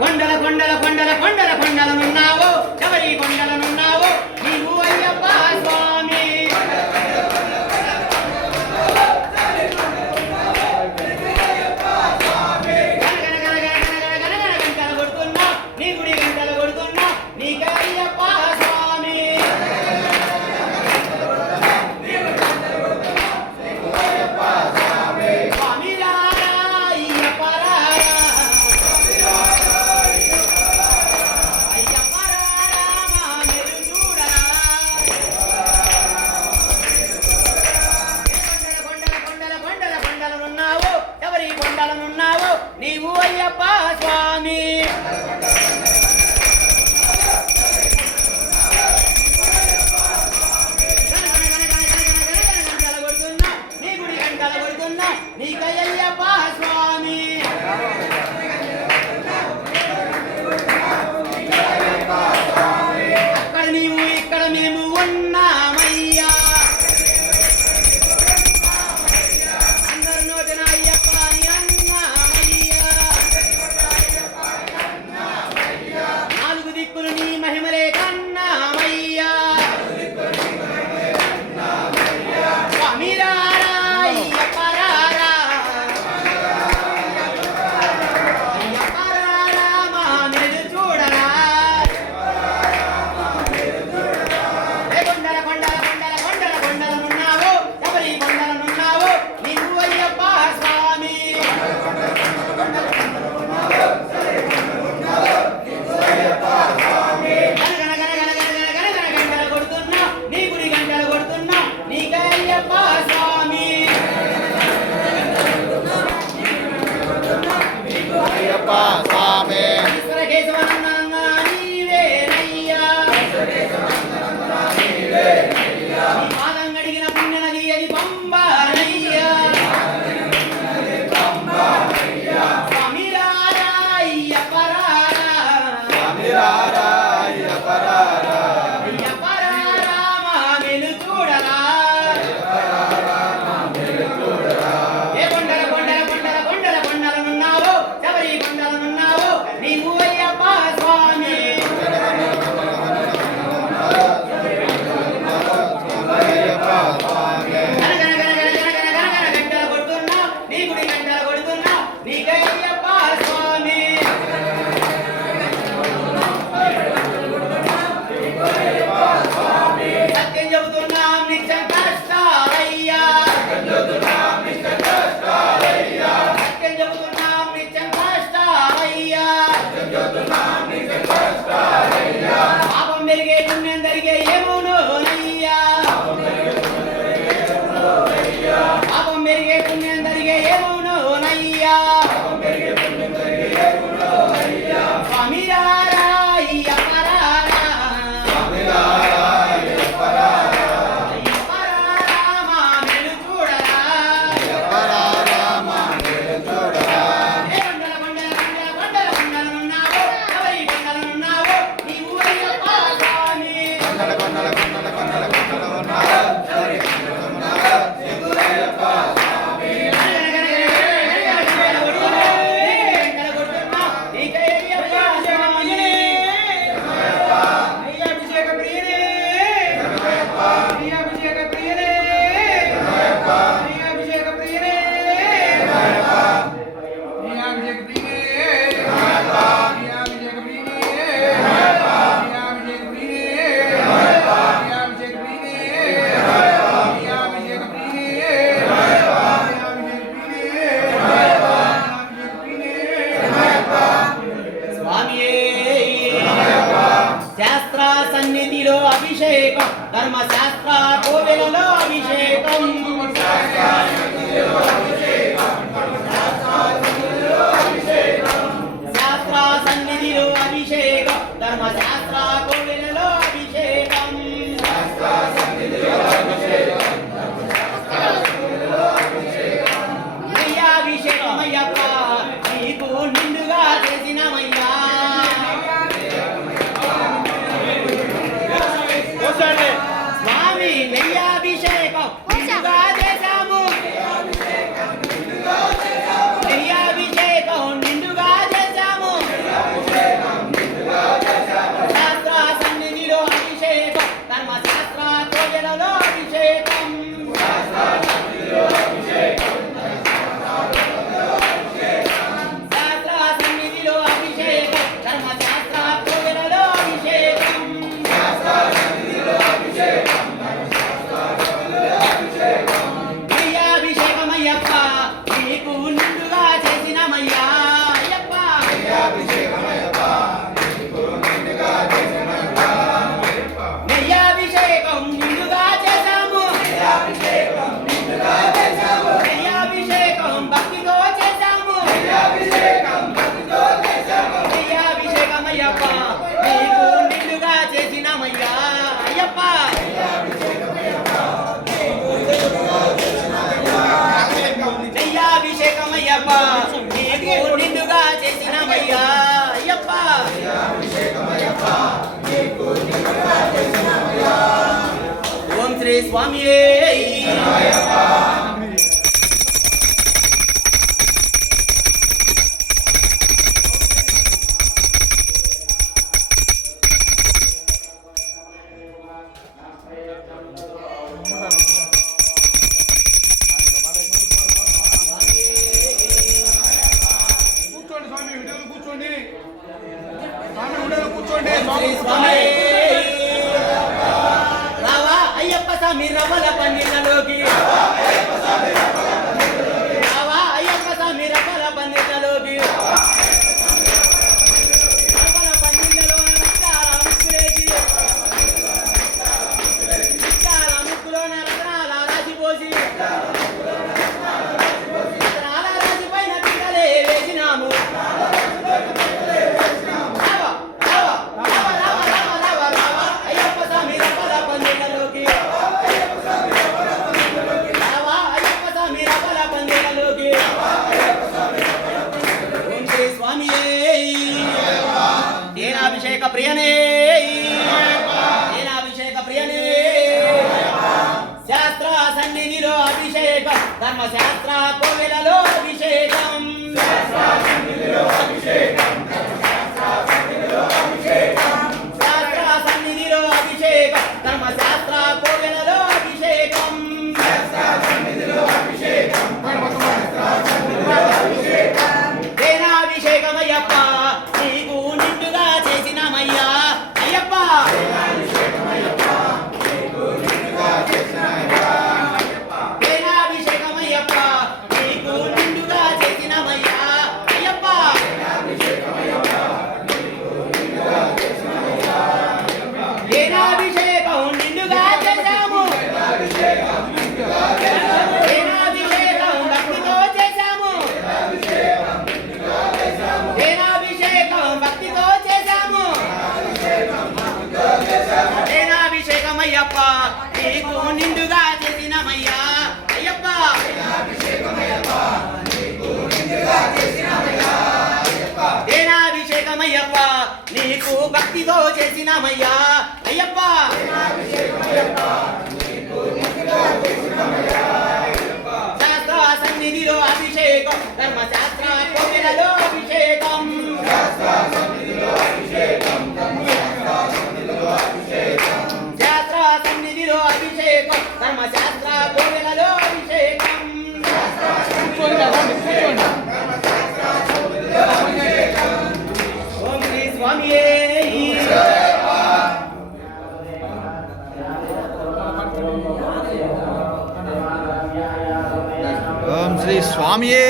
కొండల కొండల కొండల కొండల కొండలనున్నావు శబరి కొండలనున్నావు నీవు అయ్యప్ప స్వామి గంటలు కొడుతున్నా నీ గుడి గంటలు కొడుతున్నా నీకే అయ్యప్ప స్వామి నీవు అయ్యప్ప స్వామి గంటలు కొడుతున్నా నీ గుడి గంటలు కొడుతున్నా నీకయ్యప్ప స్వామి అక్కడ నీవు ఇక్కడ మేము ఉన్నామయ్యా అందరి నోటిన అయ్యప్ప అని అన్నామయ్యా నాలుగు దిక్కులు నీ మహిమలే కన్నామయ్యా స్వామి రారా అయ్యప్ప రారా అయ్యప్ప రారా మా మెరుగు చూడరా కొండల కొండల కొండల కొండల కొండలనున్నావు శబరి కొండలనున్నావు నీవు అయ్యప్ప స్వామి గంటలు కొడుతున్నా నీ గుడి గంటలు కొడుతున్నా నీకే అయ్యప్ప స్వామి ఈశ్వర కేశవనందనా నీవేనయ్యా నీ పాదం గడిగిన పుణ్యనది అది పంబానయ్యా స్వామి రారా అయ్యప్ప రారా అయ్యప్ప రారా మా మెను చూడరా ఏ కొండల కొండల కొండల కొండల కొండలనున్నావు శబరి కొండలనున్నావు నీవు అయ్యప్ప స్వామి గంటలు కొడుతున్నా నీ గుడి గంటలు కొడుతున్నా నీకే అయ్యప్ప స్వామి సత్యం చెబుతున్నాం నిత్యం కష్టాలయ్యా సత్యం చెబుతున్నాం నిత్యం కష్టాలయ్యా పాపం పెరిగే పుణ్యం జరిగే ఏమోనయ్యా పాపం పెరిగే పుణ్యం జరిగే ఏమోనయ్యా స్వామి రారా అయ్యప్ప రారా అయ్యప్ప రారా మా మెను చూడరా ఏ కొండల కొండల కొండల కొండల అభిషేకం ధర్మశాస్త్ర కోవెలలో అభిషేకం శాస్త్ర సన్నిధిలో అభిషేకం ధర్మశాస్త్ర కోవెలలో అభిషేకం అభిషేకం అయ్యప్ప నీకు నిండుగా చేసినమయ్యా స్వామి నెయ్యాభిషేకం నిండుగా చేశాము నెయ్యాభిషేకం నిండుగా చేశాము శాస్త్ర సన్నిధిలో అభిషేకం ధర్మశాస్త్ర కోవెలలో అభిషేకం శాస్త్ర సన్నిధిలో అభిషేకం ధర్మశాస్త్ర కోవెలలో అభిషేకం అయ్యప్ప నీకు నిండుగా చేసినమయ్యా అయ్యప్ప నెయ్యాభిషేకం నిండుగా చేశాము నెయ్యాభిషేకం భక్తితో చేశాము నెయ్యాభిషేకం అయ్యప్ప నీకు నిండుగా చేసినమయ్యా అయ్యప్ప నెయ్యాభిషేకం అయ్యప్ప నీకు నిండుగా చేసినమయ్యా అయ్యప్ప ఓం శ్రీ స్వామి కూర్చోండి స్వామి విడుదల కూర్చోండి స్వామి విడుదల కూర్చోండి రావా అయ్యప్ప స్వామి రవ్వల పందిళ్ళలోకి రావా అయ్యప్ప స్వామి రవ్వల పందిళ్ళలోకి రవ్వల పందిళ్ళలో చాలా ముక్కులేసి చాలా ముక్కులోన రత్నాల రాసిపోసి రత్నాల రాసి పైన పిల్లలే వేసినాము అయ్యప్ప స్వామి రవ్వల పందిళ్ళలోకి రావా అయ్యప్ప స్వామి రవ్వల పందిళ్ళలోకి ఓం శ్రీ స్వామి తేనాభిషేక ప్రియనే తేనాభిషేక ప్రియనే శాస్త్ర సన్నిధిలో అభిషేకం ధర్మశాస్త్ర కోవెలలో అభిషేకం శాస్త్ర సన్నిధిలో అభిషేకం ధర్మశాస్త్ర కోవెలలో అభిషేకం తేనాభిషేకం అయ్యప్ప నీకు నిండుగా చేసినమయ్యా అయ్యప్ప తేనాభిషేకం అయ్యప్ప నీకు నిండుగా చేసినమయ్యా అయ్యప్ప తేనాభిషేకం నిండుగా చేశాము తేనాభిషేకం భక్తితో చేశాము తేనాభిషేకం భక్తితో చేశాము తేనాభిషేకం అయ్యప్ప నీకు నిండుగా చేసినమయ్యా అయ్యప్ప తేనాభిషేకం అయ్యప్ప నీకు భక్తితో చేసినమయ్యా అయ్యప్ప శాస్త్ర సన్నిధిలో అభిషేకం ధర్మశాస్త్ర కోవెలలో అభిషేకం శాస్త్ర సన్నిధిలో అభిషేకం ధర్మశాస్త్ర కోవెలలో అభిషేకం ఓం శ్రీ స్వామి ఓం శ్రీ స్వామియే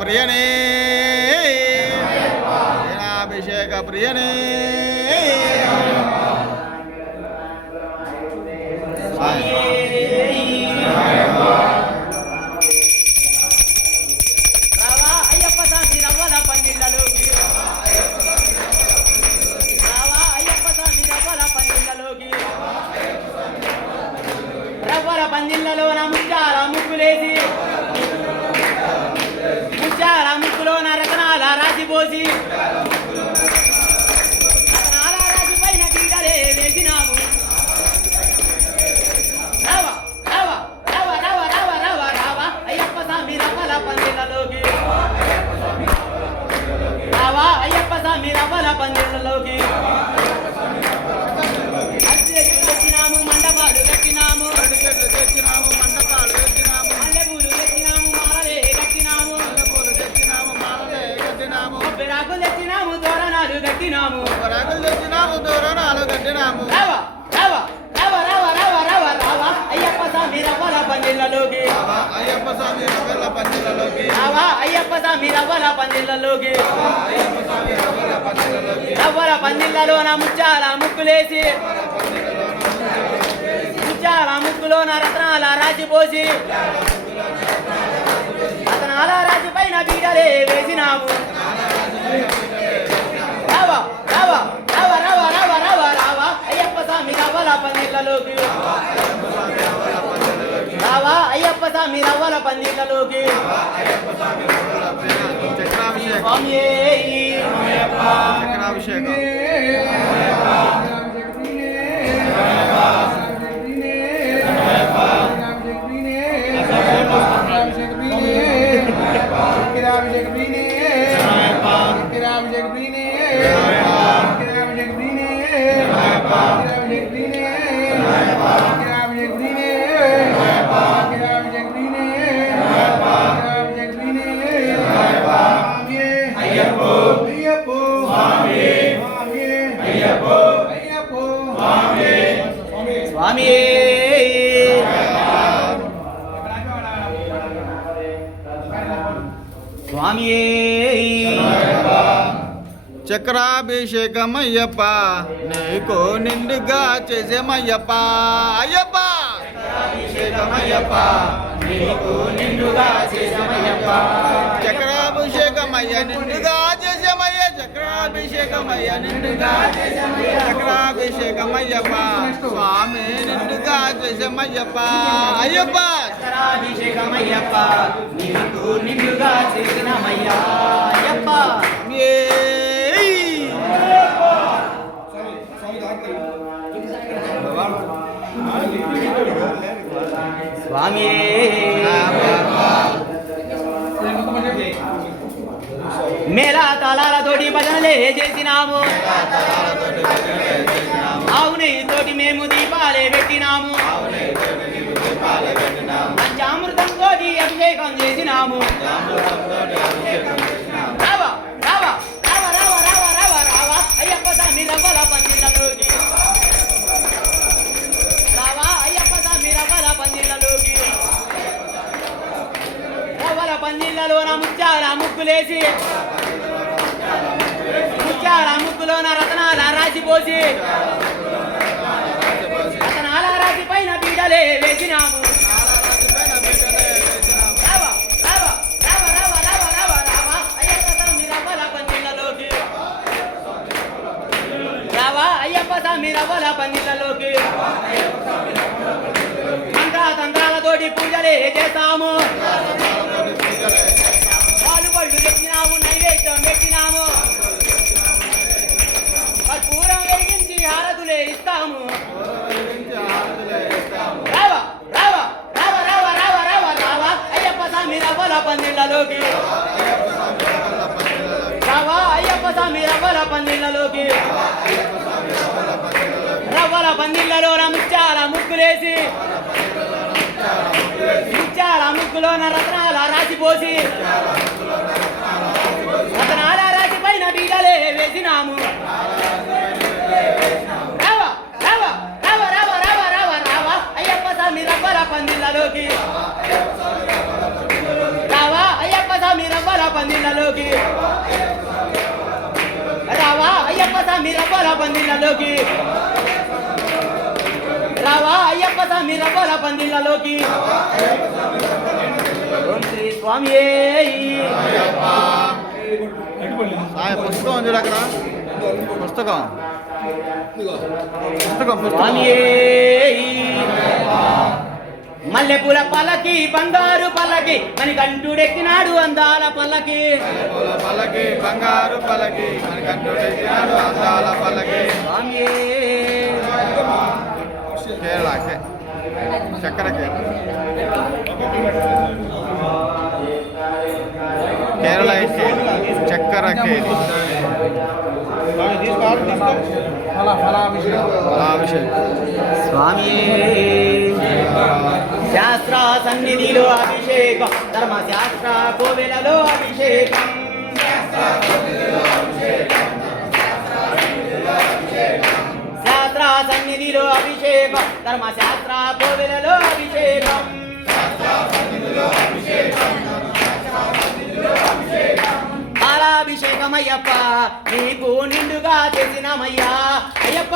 ప్రియనే అభిషేక ప్రియనే రాసిపోసి రతనాల రాజు పైన పీటలే వేసినాము రావ రావ రావ రావ రావ రావ రావ అయ్యప్ప స్వామి రవ్వల పందిళ్ళలోకి రావ అయ్యప్ప స్వామి రవ్వల పందిళ్ళలోకి తెచ్చినాము మండపాలు కట్టినాము మల్లెపూలు తెచ్చినాము మాలలే కట్టినాము కొబ్బరాకులు తెచ్చినాము తోరణాలు కట్టినాము రావ రావ రావ రావ రావ రావ రావ అయ్యప్ప స్వామి రవ్వల పందిళ్ళలోకి రావ అయ్యప్ప స్వామి రవ్వల పందిళ్ళలోకి రవ్వల పందిళ్ళలోన ముచ్చాల ముక్కులేసి ముచ్చాల ముక్కులోన రత్నాల రాసిపోసి రత్నాల రాసి పైన పీటలే వేసినాము రావ రావ రావ రావ రావ రావ రావ అయ్యప్ప స్వామి రవ్వల పందిళ్ళలోకి రావ అయ్యప్ప స్వామి రవ్వల పందిళ్ళలోకి స్వామియే చక్రాభిషేకం స్వామియే స్వామియే చక్రాభిషేకమయ్యప్ప నీకు నిండుగా చేసేమయ్యప్ప అయ్యప్ప అభిషేకమయ్యప్ప నీకు నిండుగా చేసామయ్యప్ప చక్రాభిషేకమయ్య నిండుగా చేసేమయ్య చక్రాభిషేకమయ్య నిండుగా చక్రాభిషేకమయ్యప్ప స్వామి నిండుగా చేసేమయ్యప్ప అయ్యప్ప అభిషేకమయ్యప్ప నీకు నిండుగా చేసినమయ్యా అయ్యప్ప స్వామి మేళా తాళాలతోటి భజనలే చేసినాము అవునే తోటి మేము దీపాలే పెట్టినాము పంచామృతం తోటి అభిషేకం చేసినాము రావ రావ రావ రావ రావ రావ రావ అయ్యప్ప స్వామి రవ్వల పందిళ్ళలోకి రావ అయ్యప్ప స్వామి రవ్వల పందిళ్ళలోకి రవ్వల పందిళ్ళలోన ముచ్చాల ముగ్గులేసి ముచ్చాల ముగ్గులోన రతనాల రాసిపోసి రతనాల రాసి పైన పీటలే వేసినాము రావ రావ రావ రావ రావ రావ రావ అయ్యప్ప స్వామి రవ్వల పందిళ్ళలోకి రావ అయ్యప్ప స్వామి రవ్వల పందిళ్ళలోకి మంత్రాతంత్రాలతోటి పూజలే చేస్తాము పాలు పళ్ళు తెచ్చినాము నైవేద్యం పెట్టినాము కర్పూరం వెలిగించి హారతులే ఇస్తాము రావ రావ రావ రావ రావ రావ రావ అయ్యప్ప స్వామి రవ్వల పందిళ్ళలోకి రావ అయ్యప్ప స్వామి రవ్వల పందిళ్ళలోకి రవ్వల పందిళ్ళలోన ముచ్చాల ముగ్గులేసి ముచ్చాల ముగ్గులోన రత్నాల రాసిపోసి రతనాల రాసి పైన పీటలే వేసినాము రావ రావ రావ రావ రావ రావ రావ అయ్యప్ప స్వామి రవ్వల పందిళ్ళలోకి రావ అయ్యప్ప స్వామి రవ్వల పందిళ్ళలోకి రావ అయ్యప్ప స్వామి రవ్వల పందిళ్ళలోకి రావ అయ్యప్ప స్వామి రవ్వల పందిళ్ళలోకి ఓం శ్రీ స్వామియే పుస్తకం చూడు అక్కడ పుస్తకం పుస్తకం పుస్తకం స్వామియే మల్లెపూల పల్లకి బంగారు పల్లకి మణికంఠుడెక్కినాడు అందాల పల్లకి పల్లకి బంగారు పల్లకి మణికంఠుడెక్కినాడు అందాల పల్లకి స్వామి కేరళ చక్కెర కేరళ చక్కెర స్వామి శాస్త్ర సన్నిధిలో అభిషేకం ధర్మశాస్త్ర కోవెలలో అభిషేకం శాస్త్ర సన్నిధిలో అభిషేకం ధర్మశాస్త్ర కోవెలలో అభిషేకం పాలాభిషేకం అయ్యప్ప నీకు నిండుగా చేసినామయ్యా అయ్యప్ప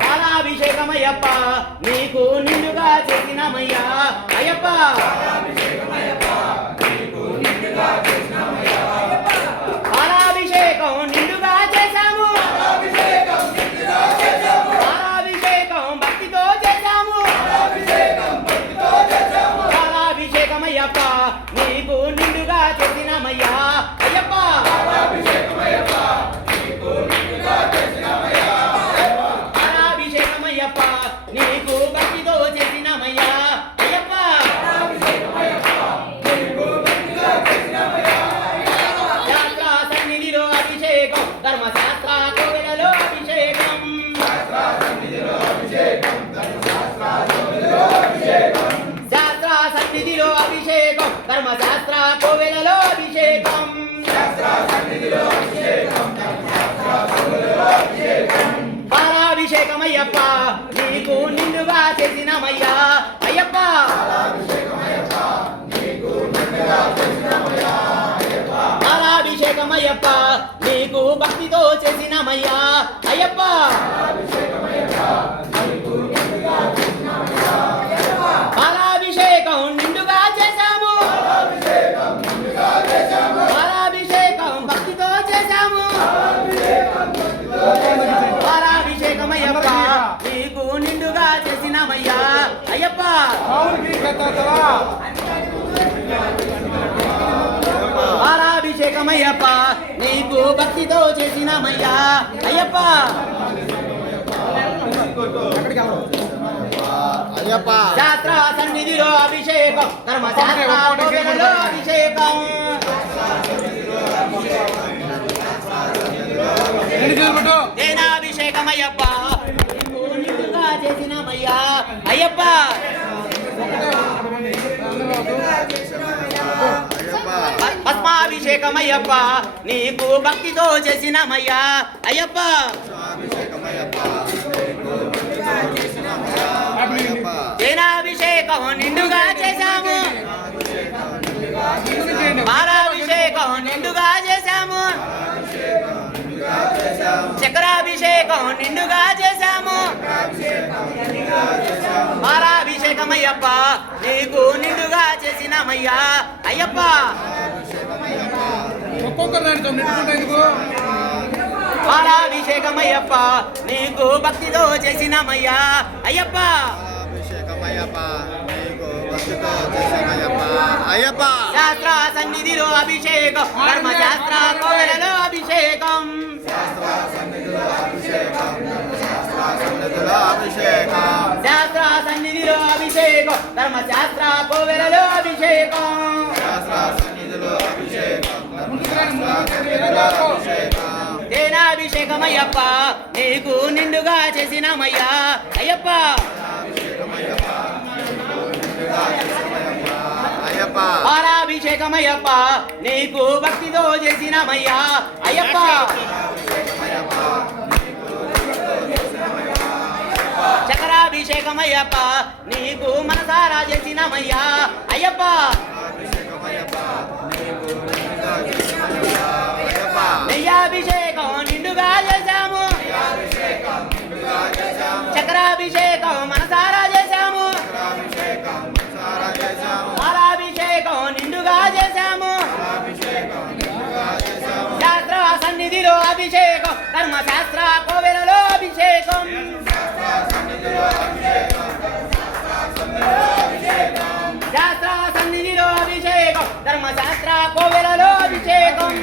పాలాభిషేకం అయ్యప్ప నీకు నిండుగా చేసినామయ్యా అయ్యప్ప పాలాభిషేకం నిండుగా చేశాము పాలాభిషేకం భక్తితో చేశాము పాలాభిషేకం అయ్యప్ప నీకు నిండుగా చేసినామయ్యా అయ్యప్ప పాలాభిషేకం అయ్యప్ప నీకు భక్తితో చేసినామయ్యా అయ్యప్ప శాస్త్ర సన్నిధిలో అభిషేకం ధర్మశాస్త్ర కోవెలలో అభిషేకం శాస్త్ర సన్నిధిలో అభిషేకం ధర్మశాస్త్ర కోవెలలో అభిషేకం పాలాభిషేకం అయ్యప్ప నీకు నిండుగా చేసినామయ్యా అయ్యప్ప పాలాభిషేకం అయ్యప్ప నీకు భక్తితో చేసినామయ్యా అయ్యప్ప పాలాభిషేకం నిండుగా చేశాము పాలాభిషేకం భక్తితో చేశాము పాలాభిషేకం అయ్యప్ప నీకు నిండుగా చేసినామయ్యా అయ్యప్ప పాలాభిషేకం అయ్యప్ప నీకు భక్తితో చేసినామయ్యా అయ్యప్ప శాస్త్ర సన్నిధిలో అభిషేకం ధర్మశాస్త్ర కోవెలలో అభిషేకం దేనాభిషేకం అయ్యప్ప నిండుగా చేసినామయ్యా అయ్యప్ప భస్మాభిషేకం అయ్యప్ప నీకు భక్తితో చేసినామయ్యా అయ్యప్ప తేనాభిషేకం నిండుగా చేశాము పాలాభిషేకం నిండుగా చేశాము చక్రాభిషేకం నిండుగా చేశాము పాలాభిషేకం అయ్యప్ప నీకు నిండుగా చేసినామయ్యా అయ్యప్ప పాలాభిషేకం అయ్యప్ప నీకు భక్తితో చేసినామయ్యా అయ్యప్ప శాస్త్ర సన్నిధిలో అభిషేకం ధర్మశాస్త్ర కోవెలలో అభిషేకం శాస్త్ర సన్నిధిలో అభిషేకం ధర్మశాస్త్ర కోవెలలో అభిషేకం తేనాభిషేకం అయ్యప్ప నీకు నిండుగా చేసినామయ్యా అయ్యప్ప పాలాభిషేకం అయ్యప్ప నీకు భక్తితో చేసినామయ్యా అయ్యప్ప చక్రాభిషేకం అయ్యప్ప నీకు మనసారా చేసినామయ్యా అయ్యప్ప నెయ్యాభిషేకం నిండుగా చేశాము చక్రాభిషేకం మనసారా చేశాము పాలాభిషేకం నిండుగా చేశాము శాస్త్ర సన్నిధిలో అభిషేకం ధర్మశాస్త్ర కోవెలలో అభిషేకం కోవెలలో అభిషేకం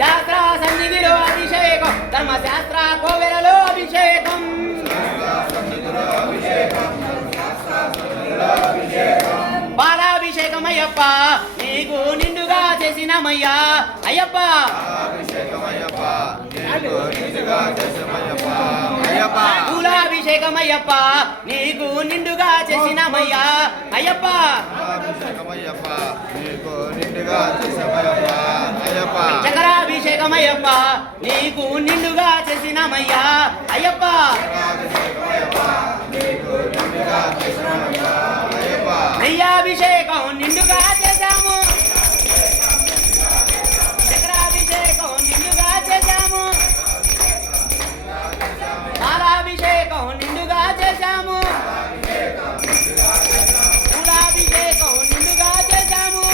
శాస్త్ర సన్నిధిలో అభిషేకం ధర్మశాస్త్ర కోవెలలో అభిషేకం బాలాభిషేకం అయ్యప్ప నీకు నిండుగా చేసినమయ్యా అయ్యప్ప పూలాభిషేకం అయ్యప్ప నీకు నిండుగా చేసినమయ్యా అయ్యప్ప చక్రాభిషేకం అయ్యప్ప నీకు నిండుగా చేసినమయ్యా అయ్యప్ప నెయ్యాభిషేకం నిండుగా చేశాము చక్రాభిషేకం నిండుగా చేశాము పాలాభిషేకం నిండుగా చేశాము పూలాభిషేకం నిండుగా చేశాము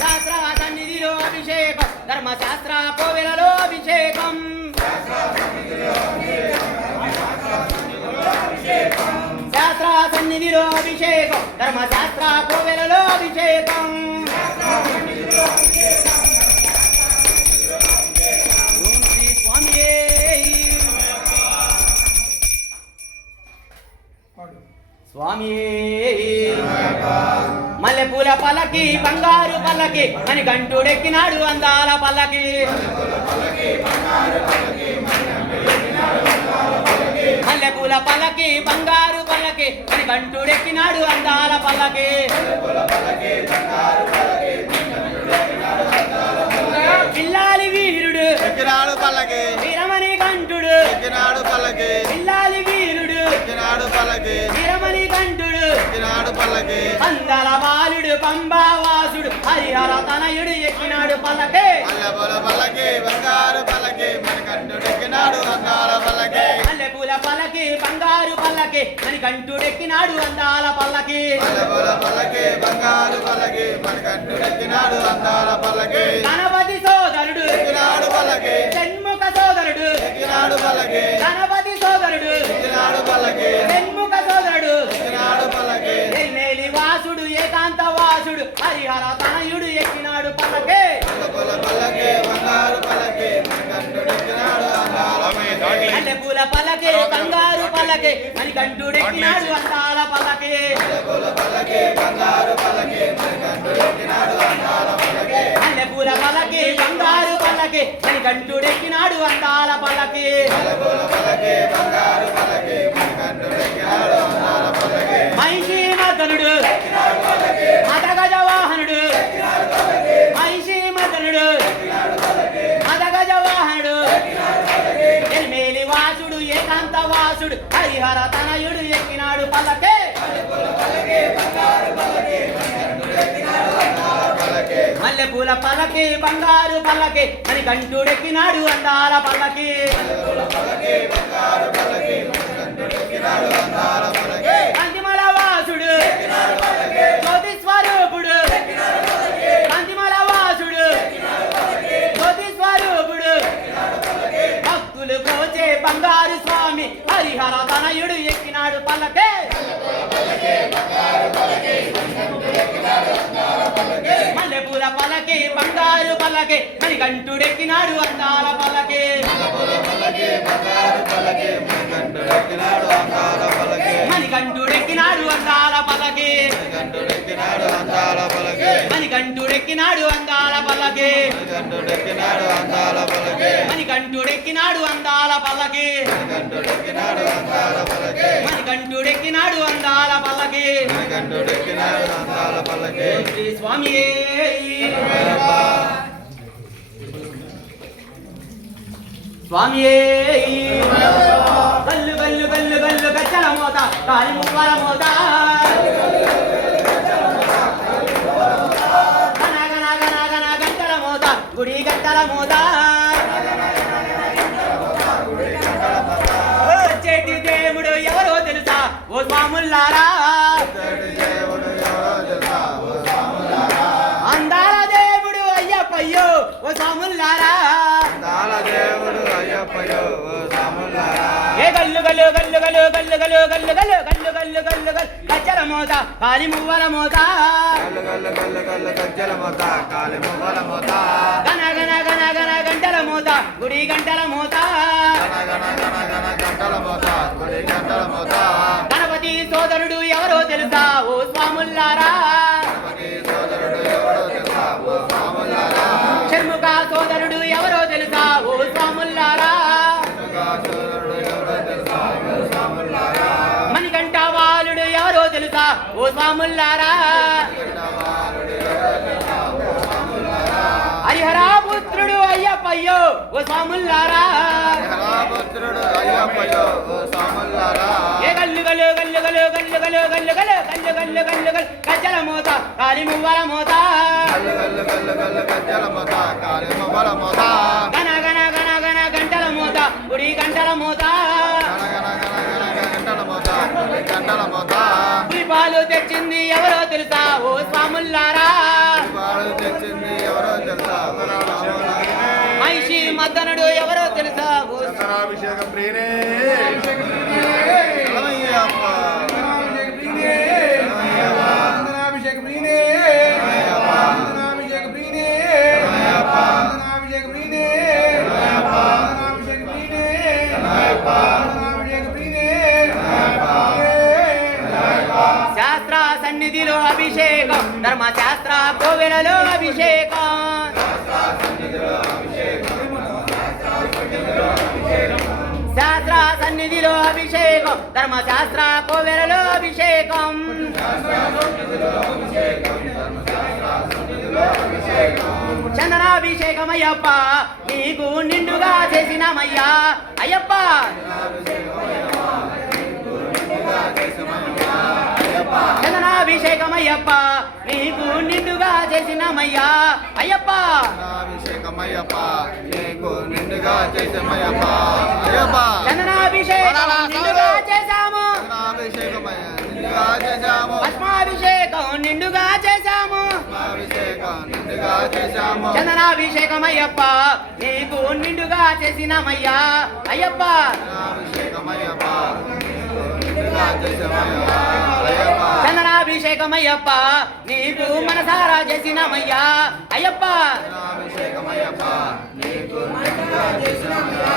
శాస్త్ర సన్నిధిలో అభిషేకం ధర్మశాస్త్ర కోవెలలో అభిషేకం శాస్త్ర సన్నిధిలో అభిషేకం ధర్మశాస్త్ర కోవెలలో అభిషేకం ఓం శ్రీ స్వామియే స్వామియే మల్లెపూల పల్లకి బంగారు పల్లకి అని గంటుడెక్కినాడు అందాల పల్లకి మల్లెపూల పల్లకి బంగారు పల్లకి అని గంటుడెక్కినాడు అందాల పల్లకి పిల్లాలి వీరుడు ఎక్కినాడు పల్లకి వీరమణి కంఠుడు ఎక్కినాడు పల్లకి పిల్లాలి వీరుడు ఎక్కినాడు పల్లకి వీరమణి కంఠుడు ఎక్కినాడు పల్లకి అందల బాలుడు పంబావాసుడు హరిహర తనయుడు ఎక్కినాడు పల్లకి మల్లెపూల పల్లకి బంగారు పల్లకి మణికంఠుడెక్కినాడు అందాల పల్లకి మల్లెపూల పల్లకి బంగారు పల్లకి మణికంఠుడెక్కినాడు అందాల పల్లకి మల్లెపూల పల్లకి బంగారు పల్లకి మణికంఠుడెక్కినాడు అందాల పల్లకి గణపతి సోదరుడు ఎక్కినాడు పల్లకి షణ్ముఖ సోదరుడు ఎక్కినాడు పల్లకి గణపతి సోదరుడు ఎక్కినాడు పల్లకి షణ్ముఖ సోదరుడు ఎక్కినాడు పల్లకి ఎల్మేలి వాసుడు ఏకాంత వాసుడు హరిహర తనయుడు ఎక్కినాడు పల్లకి మల్లెపూల పల్లకి బంగారు పల్లకి మణికంఠుడెక్కినాడు అందాల పల్లకి మల్లెపూల పల్లకి బంగారు పల్లకి మణికంఠుడెక్కినాడు అందాల పల్లకి మల్లెపూల పల్లకి బంగారు పల్లకి మణికంఠుడెక్కినాడు అందాల పల్లకి మల్లెపూల పల్లకి బంగారు పల్లకి మణికంఠుడెక్కినాడు అందాల పల్లకి మల్లెపూల పల్లకి బంగారు పల్లకి మణికంఠుడెక్కినాడు అందాల పల్లకి మహిషి మదనుడు మదగజ వాహనుడు మహిషి మదనుడు మదగజ వాహనుడు ఎల్మేలి వాసుడు ఏకాంత వాసుడు హరిహర తనయుడు ఎక్కినాడు పల్లకి మల్లెపూల పల్లకి బంగారు పల్లకి మణికంఠుడెక్కినాడు అందాల పల్లకి కాంతిమల వాసుడు జ్యోతి స్వరూపుడు కాంతిమల వాసుడు జ్యోతి స్వరూపుడు భక్తులు పోచే బంగారు స్వామి హరిహర తనయుడు ఎక్కినాడు పల్లకి మల్లెపూల పల్లకి బంగారు పల్లకి మణికంఠుడెక్కినాడు అందాల పల్లకి మణికంఠుడెక్కినాడు అందాల పల్లకి మణికంఠుడెక్కినాడు అందాల పల్లకి మణికంఠుడెక్కినాడు అందాల పల్లకి మణికంఠుడెక్కినాడు అందాల పల్లకి శ్రీ స్వామియే స్వామియే గల్లు గల్లు గల్లు గల్లు గచ్చల మోత కాలి ముక్కల మోత గన గన గన గన గంటల మోత గుడి గంటల మోత చేటి దేవుడు ఎవరో తెలుసా ఓ స్వాముల్లారా అందాల దేవుడు అయ్యప్పయ్యో ఓ స్వాముల్లారా దేవుడు అయ్యప్ప అయ్యప్పయో ఓ స్వాములారా ఏ గల్లు గల్లు గల్లు గల్లు గల్లు గల్లు గల్లు గల్లు గల్లు గల్లు గల్లు గల్లు గజ్జల మోత కాలి మువ్వల మోత గల్లు గల్లు గల్లు గల్లు గజ్జల మోత కాలి మువ్వల మోత గన గన గన గన గంటల మోత గుడి గంటల మోత గణ గణ గణ గణ గంటల మోత గుడి గంటల మోత గణపతి సోదరుడు ఎవరో తెలుసా ఓ స్వాముల్లారా గణపతి సోదరుడు ఎవరో తెలుసా ఓ స్వాములారా షణ్ముఖ సోదరుడు ఎవరో తెలుసా ఓ స్వాముల్లారా సోదరుడు ఎవరో తెలుసా ఓ స్వాములారా మణికంఠ బాలుడు ఎవరో తెలుసా ఓ స్వాముల్లారా హరిహరాపుత్రుడు అయ్యప్పయ్యో ఓ స్వాముల్లారా హరిహరాపుత్రుడు అయ్యప్పయ్యో ఓ స్వాములారా ఏ గల్లు గల్లు గల్లు గల్లు గల్లు గల్లు గల్లు గల్లు గల్లు గల్లు గల్లు గల్లు గజ్జల మోత కాలి మువ్వల మోత గల్లు గల్లు గల్లు గల్లు గజ్జల మోత కాలి మువ్వల మోత గన గన గన గన గంటల మోత గుడి గంటల మోత గణ గణ గణ గణ గంటల మోత గుడి గంటల మోత పులిపాలు తెచ్చింది ఎవరో తెలుసా ఓ స్వాముల్లారా వాళ్ళు తెచ్చింది ఎవరో తెలుసా మహిషి మద్దనుడు ఎవరో తెలుసా ఓ అభిషేక ప్రియనే అయ్యప్ప శాస్త్ర సన్నిధిలో అభిషేకం ధర్మశాస్త్ర కోవెలలో అభిషేకం శాస్త్ర సన్నిధిలో అభిషేకం ధర్మశాస్త్ర కోవెలలో అభిషేకం చందనాభిషేకం అయ్యప్ప నీకు నిండుగా చేసినామయ్యా అయ్యప్ప చందనాభిషేకం అయ్యప్ప నీకు నిండుగా చేసినామయ్యా అయ్యప్ప అభిషేకమయ్యప్ప నీకు నిండుగా చేసామయ్యప్ప అయ్యప్ప చందనాభిషేకం నిండుగా చేశాము అభిషేకమయ్య నిండుగా చేశాము పద్మాభిషేకం నిండుగా చేశాము అభిషేకం నిండుగా చేశాము చందనాభిషేకం అయ్యప్ప నీకు నిండుగా చేసినామయ్యా అయ్యప్ప అభిషేకమయ్యప్ప నిండుగా చేశామయ్యా అయ్యప్ప చందనాభిషేకం అయ్యప్ప నీకు మనసారా చేసినామయ్యా అయ్యప్ప అభిషేకమయ్యప్ప నీకు నిండుగా చేశామయ్యా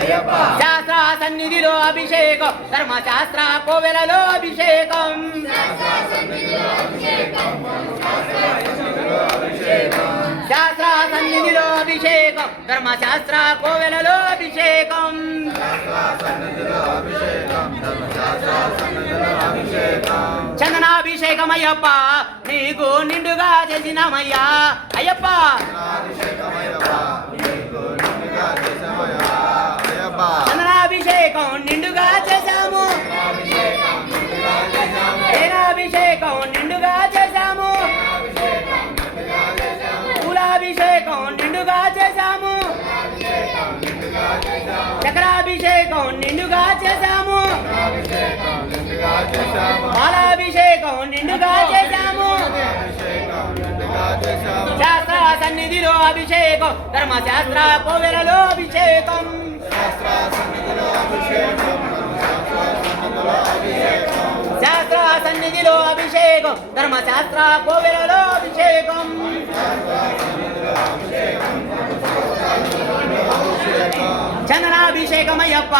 అయ్యప్ప శాస్త్ర సన్నిధిలో అభిషేకం ధర్మశాస్త్ర కోవెలలో అభిషేకం శాస్త్ర సన్నిధిలో అభిషేకం ధర్మశాస్త్ర కోవెలలో అభిషేకం చందనాభిషేకం అయ్యప్ప నీకు నిండుగా చేసినామయ్యా అయ్యప్ప చందనాభిషేకం నిండుగా చేశాము తేనాభిషేకం నిండుగా చేశాము పూలాభిషేకం నిండుగా చేశాము చక్రాభిషేకం నిండుగా చేశాము మాలాభిషేకం నిండుగా చేశాము శాస్త్ర సన్నిధిలో అభిషేకం ధర్మశాస్త్ర కోవెలలో అభిషేకం శాస్త్ర సన్నిధిలో అభిషేకం ధర్మశాస్త్ర కోవెలలో అభిషేకం చందనాభిషేకం అయ్యప్ప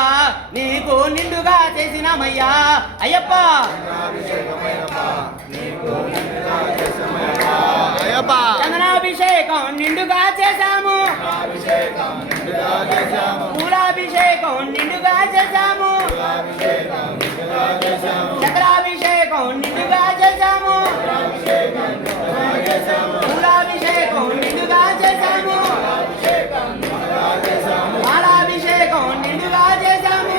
నీకు నిండుగా చేసినామయ్యా అయ్యప్ప అయ్యప్ప చందనాభిషేకం నిండుగా చేశాము పూలాభిషేకం నిండుగా చేశాము చక్రాభిషేకం నిండుగా చేశాము పూలాభిషేకం నిండుగా చేశాము మాలాభిషేకం నిండుగా చేశాము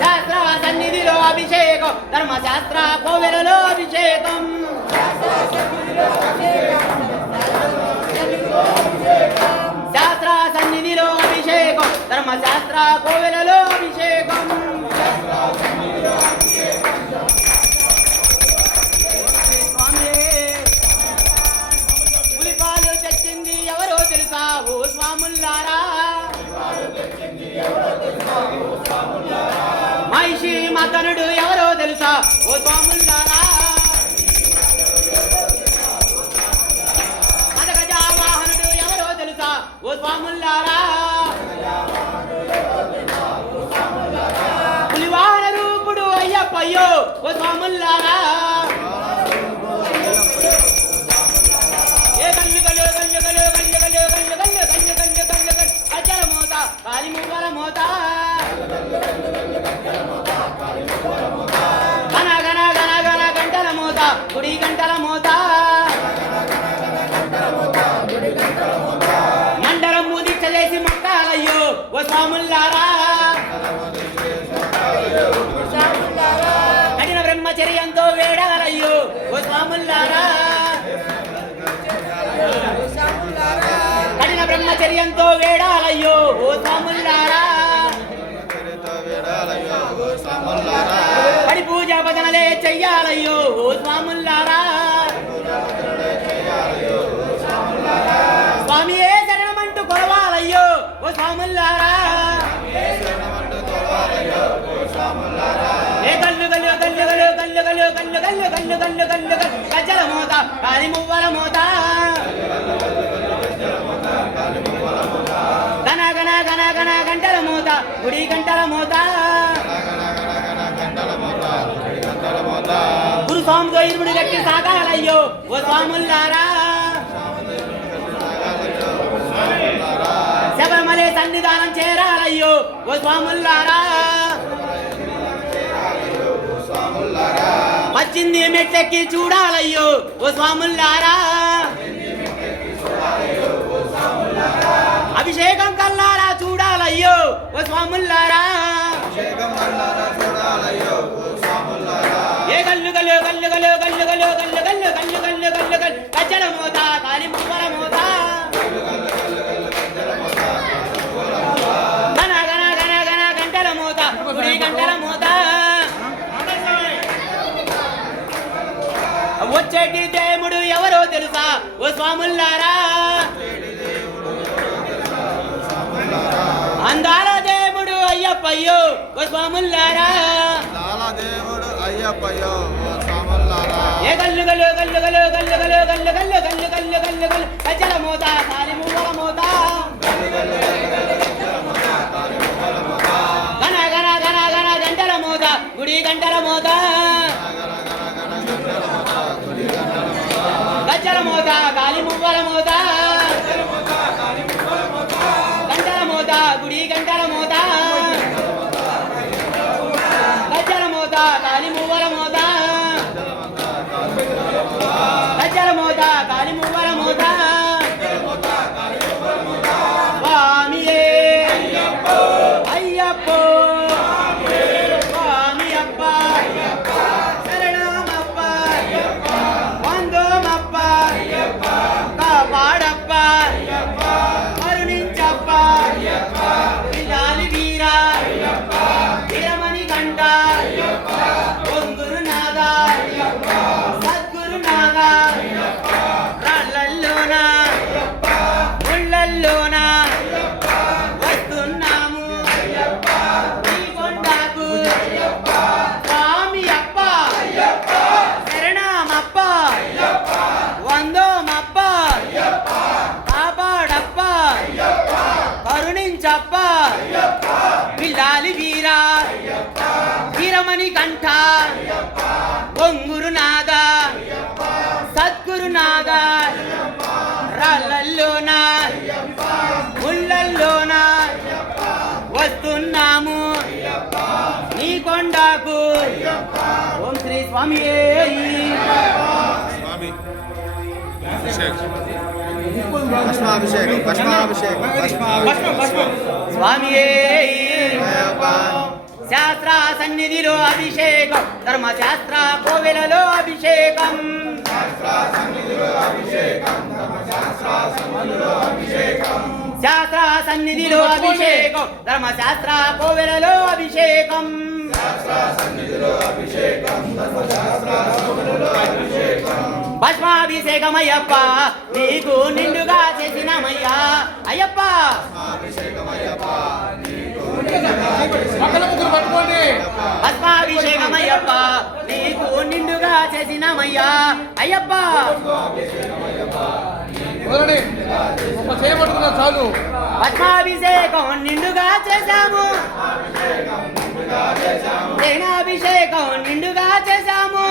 శాస్త్ర సన్నిధిలో అభిషేకం ధర్మశాస్త్ర కోవెలలో అభిషేకం శాస్త్ర సన్నిధిలో అభిషేకం ధర్మశాస్త్ర కోవెలలో అభిషేకం పులిపాలు తెచ్చింది ఎవరో తెలుసా ఓ స్వాముల్లారా ఓ స్వాములారా గజవాహనుడు ఎవరో తెలుసా ఓ స్వాములారా పులివాహన రూపుడు అయ్యప్పయ్యో ఓ స్వాములారా ఏ గల్లు గల్లు గల్లు గల్లు గల్లు గల్లు గల్లు గల్లు గల్లు గల్లు గల్లు గల్లు గజ్జల మోత కాలిమువ్వల మోత గన గన గన గన గంటల మోత గుడి గంటల మోత మండలం ముదిచ్చ చేసి మొక్కాలయ్యో ఓ స్వాములారా కఠిన బ్రహ్మచర్యంతో వేడాలయ్యో ఓ స్వాములారా కఠిన బ్రహ్మచర్యంతో వేడాలయ్యో ఓ స్వాములారా పడి పూజ భజనలే చెయ్యాలయ్యో ఓ స్వాములారా స్వామియే శరణమంటూ కొలవాలయ్యో ఓ స్వాములారా ఏ గల్లు గల్లు గల్లు గల్లు గల్లు గల్లు గల్లు గల్లు గల్లు గల్లు గల్లు గల్లు గజ్జల మోత కాలి మువ్వల మోత గన గన గన గన గంటల మోత గుడి గంటల మోత గురు స్వామితో ఇరుముడి గట్టి సాగాలయ్యో ఓ స్వాములారా శబరిమలే సన్నిధానం చేరాలయ్యో ఓ స్వాములారా వచ్చింది మెట్లెక్కి చూడాలయ్యో ఓ స్వాములారా అభిషేకం కల్లారా చూడాలయ్యో ఓ స్వాములారా ఏ గల్లు గల్లు గల్లు గల్లు గల్లు గల్లు గల్లు గల్లు గల్లు గల్లు గల్లు గల్లు గజ్జల మోత కాలి మువ్వల మోత గన గన గన గన గంటల మోత గుడి గంటల మోత వచ్చేటి దేవుడు ఎవరో తెలుసా ఓ స్వాములారా అందాల దేవుడు అయ్యప్పయ్యో ఓ స్వాములారా ఏ గల్లు గల్లు గల్లు గల్లు గల్లు గల్లు గల్లు గల్లు గల్లు గల్లు గల్లు గల్లు గజ్జల మోత కాలి మువ్వల మోత గన గన గన గన గంటల మోత గుడి గంటల మోత గజ్జల మోత కాలి మువ్వల మోత గంటల మోత గుడి గంటల మోత గజ్జల మోత కాలి మువ్వల మోత గజ్జల మోత కాలి మువ్వల మోత స్వామియే అయ్యప్పో స్వామి అప్ప శరణమప్ప వందోమప్ప కాపాడప్ప కరుణించప్ప విలాలి వీరా వీరమణి గంట గురునాథ సద్గురునాథ రాళ్ళల్లోన ముళ్ళల్లోన వస్తున్నాము ఈ కొండకు స్వామి అప్ప శరణమప్ప వందోమప్ప కాపాడప్ప కరుణించప్ప విల్లాలి వీరా వీరమణి కంఠ బొంగురునాథ సద్గురునాథ రాళ్ళల్లోన ముళ్ళల్లోన వస్తున్నాము నీ కొండకు ఓం శ్రీ స్వామి స్వామి శాస్త్ర సన్నిధిలో అభిషేకం ధర్మశాస్త్ర కోవెలలో అభిషేకం శాస్త్ర సన్నిధిలో అభిషేకం ధర్మశాస్త్ర కోవెలలో అభిషేకం భస్మాభిషేకమయ్యప్ప నీకు నిండుగా చేసినమయ్యా అయ్యప్ప పక్కన ముగ్గురు పట్టుకోండి. భస్మాభిషేకమయ్యప్ప నీకు నిండుగా చేసినామయ్యా అయ్యప్ప. వదలండి. ఒక చేయబట్టుకున్నా చాలు. భస్మాభిషేకం నిండుగా చేశాము, తేనాభిషేకం నిండుగా చేశాము,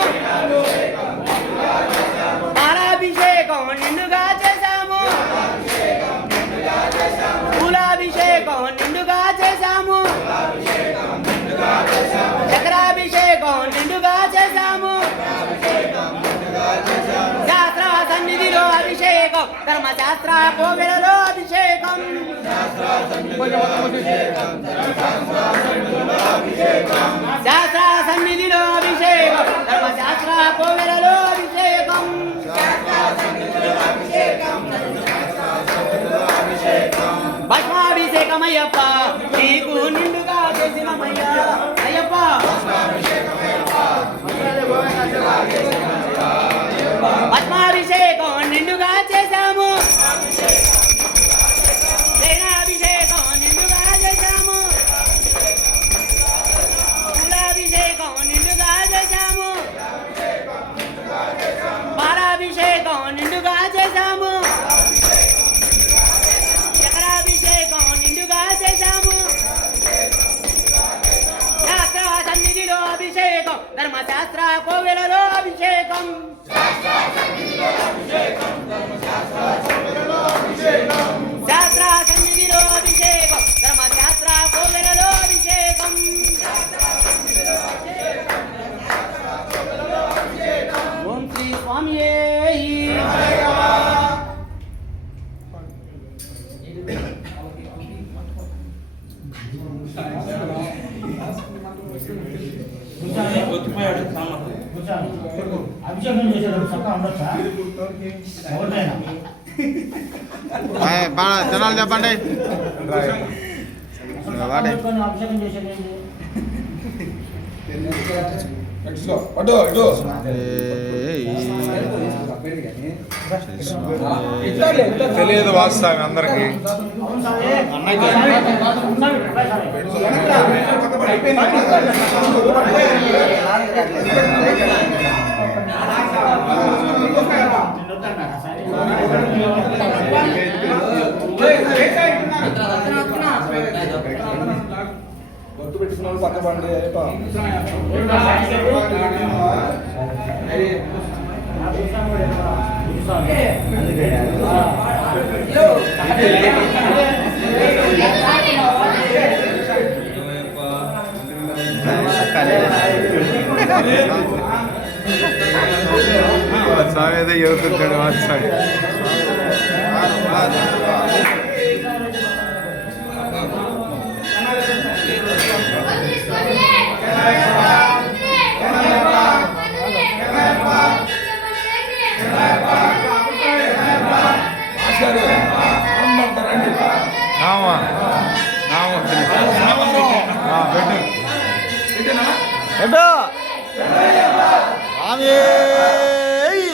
పాలాభిషేకం నిండుగా చేశాము, పూలాభిషేకం నిండుగా చేశాము, చక్రాభిషేకం నిండుగా చేశాము, శాస్త్ర సన్నిధిలో అభిషేకం, ధర్మశాస్త్ర కోవెలలో అభిషేకం, శాస్త్ర సన్నిధిలో అభిషేకం, ధర్మశాస్త్ర కోవెలలో అభిషేకం. భస్మాభిషేకమయ్యప్ప నీకు నిండుగా చేసినమయ్యా అయ్యప్ప. భస్మాభిషేకం నిండుగా చేశాము, తైలాభిషేకం నిండుగా చేశాము, పూలాభిషేకం నిండుగా చేశాము, పాలాభిషేకం నిండుగా చేశాము, చక్రాభిషేకం నిండుగా చేశాము, శాస్త్ర సన్నిధిలో అభిషేకం, ధర్మశాస్త్ర కోవెలలో అభిషేకం, శాస్త్ర సన్నిధిలో అభిషేకం, ధర్మశాస్త్ర కోవెలలో అభిషేకం. ఓం శ్రీ స్వామియే. అభిషేకం చేసేటప్పుడు చక్కగా ఉండొచ్చా? ఎవరినైనా జనాలు చెప్పండి. అభిషేకం చేసేది తెలియదు వాస్తవం అందరికి. గొట్టు పెట్టుకున్న పక్క పండి స్వామి ఏదో యువకుంటాడు వాస్తవం.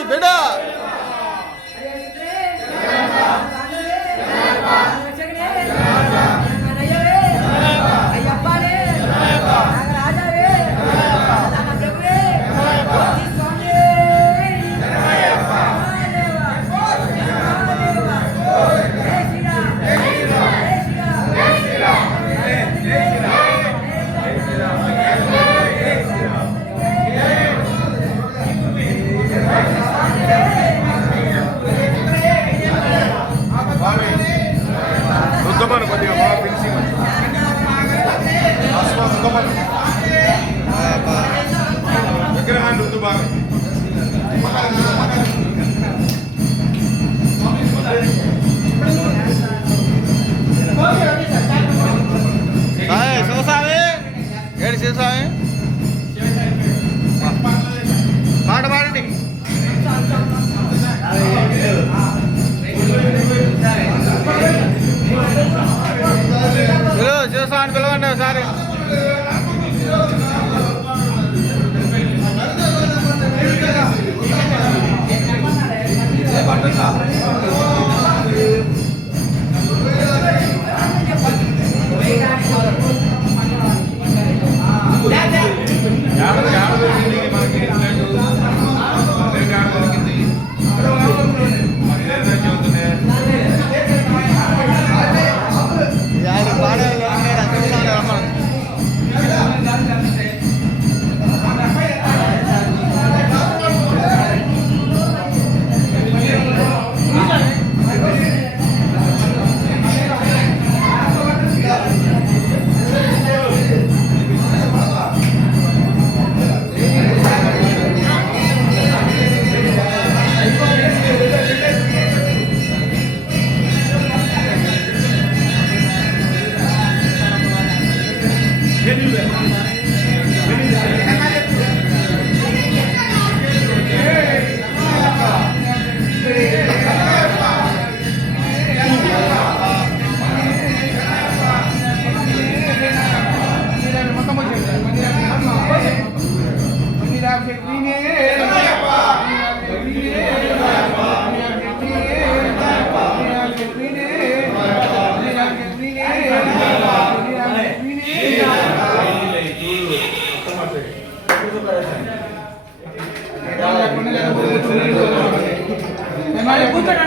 బిడ్డ రుద్దమని కొద్దిగా బాగా పిలిచి విగ్రహాన్ని రుద్దు బాగా. శివస్వామి ఏడు శివస్వామి పాట పాడండి. శివస్వామిని పిలవండి ఒకసారి.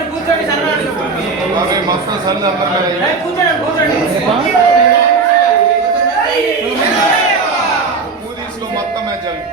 కూర్చోండి సరే మస్తు సల్లు అందరూ కూర్చోండి నువ్వు తీసుకో మొత్తం చల్లు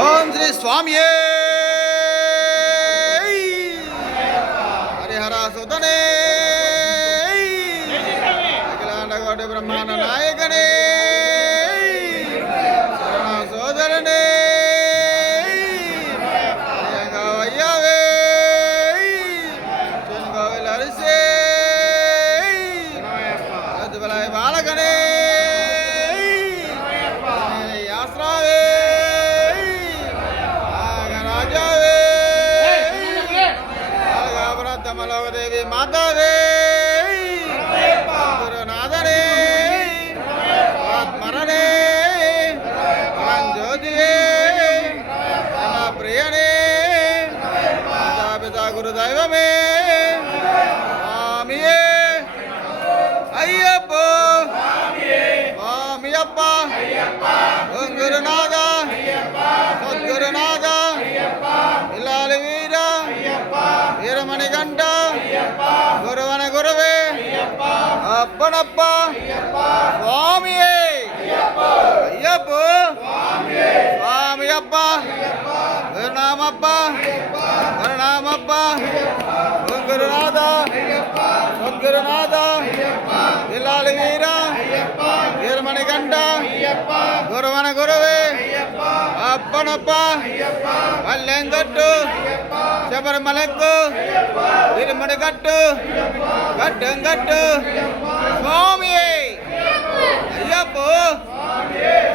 ఓం శ్రీ స్వామి హరిహర సుతనే అఖిలాండ కోటి బ్రహ్మాండ నాయకనే శరణ సోదరనే అయ్యావే చెనుకోవిల అరిసే అద్భుతమైన బాలకనే దేవి మాతావే గురునాథనే ఆత్మరనే జ్యోతివే ప్రియనే పితా గురుదైవమే స్వామియే అయ్యప్ప స్వామియప్ప ఓం గురునాథ సద్గురునాథ ఇల్లాలి వీర వీరమణి గంట గురువన గురువే అప్పనప్ప స్వామియే అయ్యప్ప స్వామి అప్ప గురునామప్ప గురునామప్ప గురునాథ సద్గురునాథ ఇల్లాలి వీర వీరమణి గంట గురువన గురువే అప్పనప్ప పల్లెంగట్టు శబరిమలకు తిరుమడి గట్టు గట్టు స్వామి అయ్యప్ప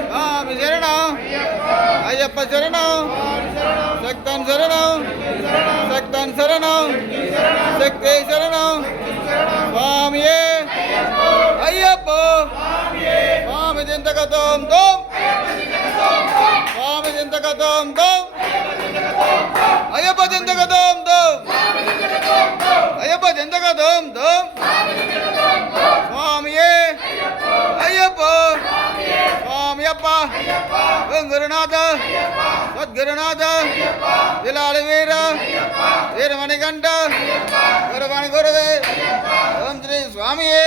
స్వామి శరణం అయ్యప్ప శరణం శక్తన్ శరణం శక్తన్ శరణం శక్తి శరణం స్వామియే అయ్యప్ప స్వామి చింతకతోం తోం స్వామి చింతకతోం తోం అయ్యప్ప చింతకతోం తోం అయ్యప్ప చింతకతోం తోం స్వామియే అయ్యప్ప స్వామి అప్ప గురునాథ సద్గురునాథ విలాలి వీర వీరమణి గంట గురువని గురువే ఓం శ్రీ స్వామియే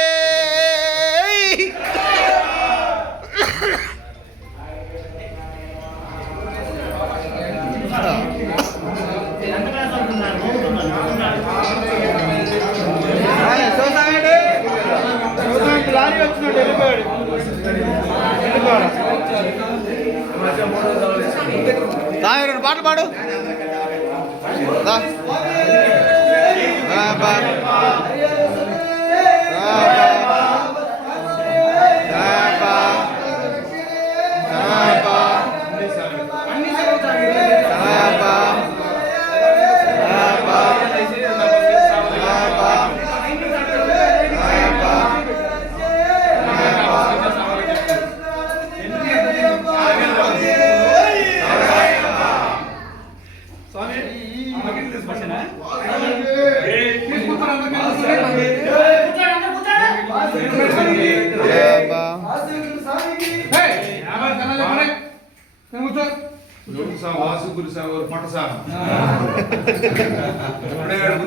లారీ వచ్చినట్టు వెళ్ళిపోయాడు రెండు పాటలు పాడు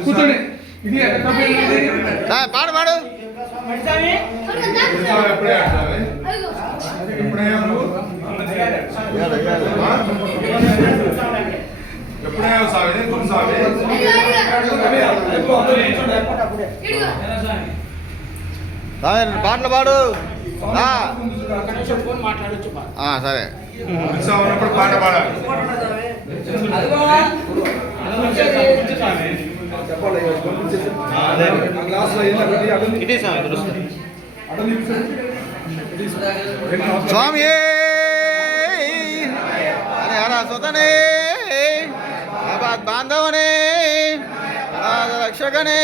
కూర్చోండి. ఇది పాడు పాడు. ఎప్పుడైనా స్వామి గురుస్వామి పాటలు పాడు. సరే ఉత్సవం ఉన్నప్పుడు పాట పాడాలి. స్వామి హరే హర సుతనే బాంధవనే రక్షకనే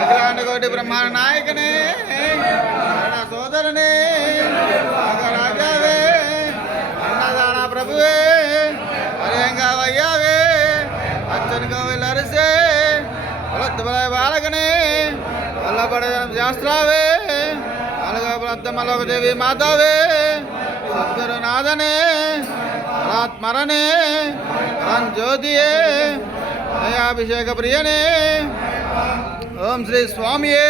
అఖిలాండ కోటి బ్రహ్మాండ నాయకనే సోదరనే రాజావే అన్నదాన ప్రభువే హరేంగా వయ్యావే అచ్చనుగా వెళ్ళరిసే వలత్తబలయ బాలకనే వల్లపడే శాస్త్రావే అలగప్రత్తమలోకదేవి మాతావే సద్గురునాథనే ఆత్మరనే జ్యోతియే దయాభిషేక ప్రియనే ఓం శ్రీ స్వామియే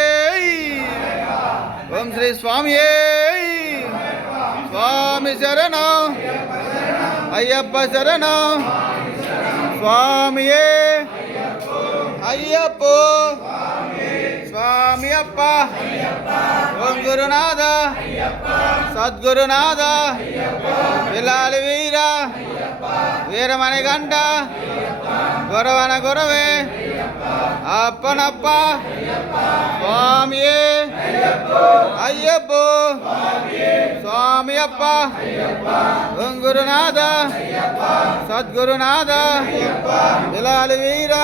ఓం శ్రీ స్వామియే స్వామి శరణం అయ్యప్ప శరణం స్వామియే అయ్యప్పో స్వామి అప్ప ఓం గురునాథ సద్గురునాథ విలాలి వీర వీరమణి గంట గురవన గురవే అప్పనప్ప స్వామియే అయ్యప్పో స్వామి అప్ప ఓం గురునాథ సద్గురునాథ విలాలి వీర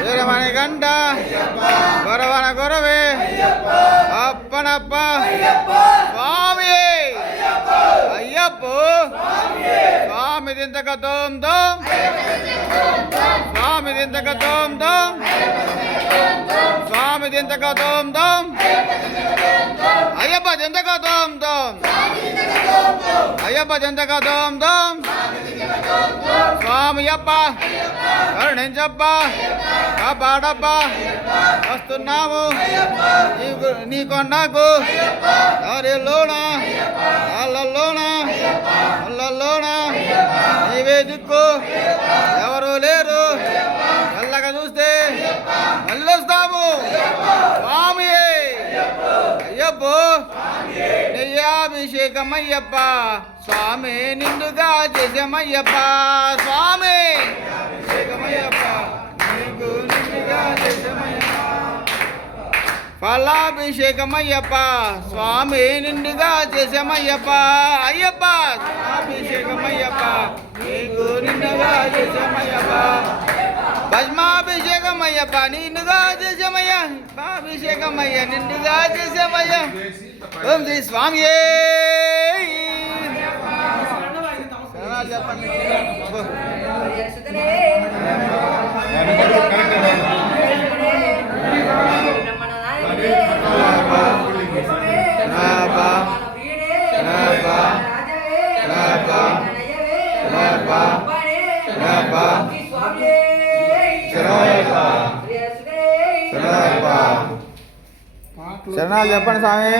వీరమణి గంట గురవన గురవే అప్పనప్ప స్వామియే అయ్యప్పో స్వామి దింతక తోం తోం స్వామి దింతక తోం తోం స్వామి దింతక తోం తోం అయ్యప్ప దింతక తోం తోం అయ్యప్ప దింతక తోం తోం స్వామి అప్ప కరుణించప్ప కాపాడప్ప వస్తున్నాము నీ కొండకు దారిలోన అల్లల్లోన అల్లల్లోన నీవే దిక్కు ఎవరు లేరు చల్లగా చూస్తే మళ్ళొస్తాము స్వామి అయ్యప్పో నెయ్యాభిషేకం అయ్యప్ప స్వామి నిండుగా చేసామయ్యప్ప స్వామి అభిషేకమయ్యప్ప నీకు నిండుగా చేసామయ్యప్ప ఫలాభిషేకమయ్యప్ప స్వామి నిండుగా చేసామయ్యప్ప అయ్యప్ప అభిషేకమయ్యప్ప నీకు నిండుగా చేసామయ్యప్ప భస్మాభిషేకమయ్యప్ప నిండుగా చేసామయ్యా అభిషేకమయ్య నిండుగా చేసామయ్యా ఓం శ్రీ స్వామియే చెప్పండి శరణాలు చెప్పండి స్వామి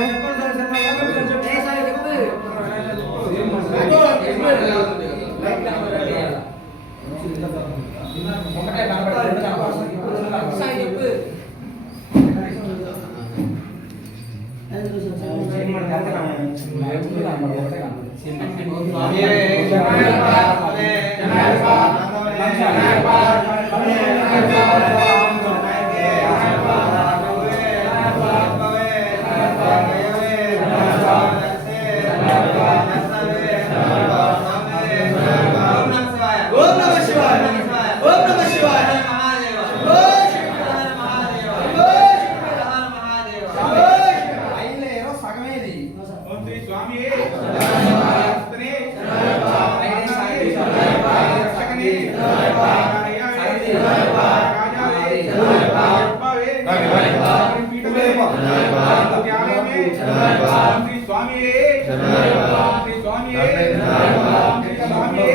రాజావే అయ్యప్పవే పీఠమే ధ్యానమే శ్రీ స్వామియే శ్రీ స్వామియే శ్రీ స్వామియే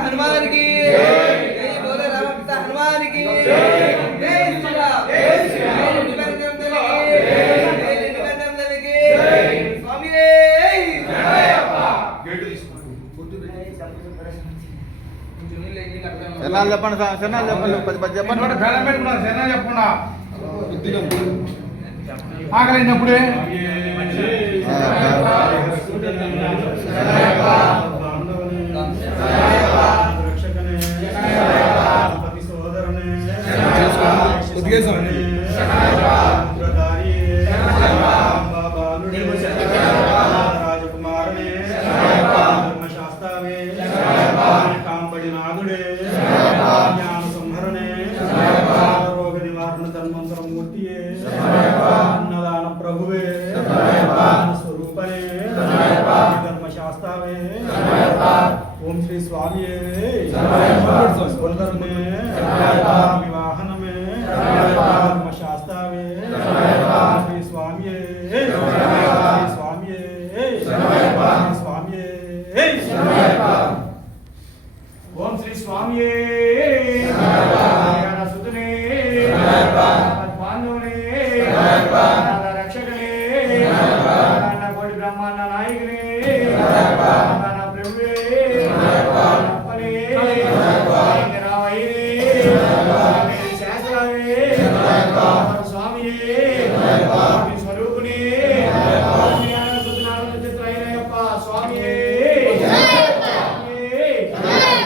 हनुमान की जय बोलो रामभक्त हनुमान की जय श्री राम जय निबंधन की स्वामी जय శరణాలు చెప్పండి శరణాలు చెప్పండి పది పది చెప్పండి బేడం పెట్టుకున్నారు శరణాలు చెప్పకుండా ఆకలినప్పుడే రాజకుమారుడే ధర్మశాస్త్రవే కాంబడి నాదుడే జ్ఞాన సంహరణే రోగ నివారణ ధన్వంతర మూర్తియే అన్నదాన ప్రభువే స్వరూపనే ధర్మశాస్త్రవే ఓం శ్రీ స్వామియే సుందరమే వివాహనమే ధర్మశాస్త్రవే శ్రీ స్వామియే శ్రీ స్వామియే శ్రీ స్వామియే ఓం శ్రీ స్వామియే సుతునే పాండవునే రక్షకనే కోటి బ్రహ్మాండ నాయకునే ప్రభువే అప్పనే రావయ్యే శాస్త్రవే స్వామియే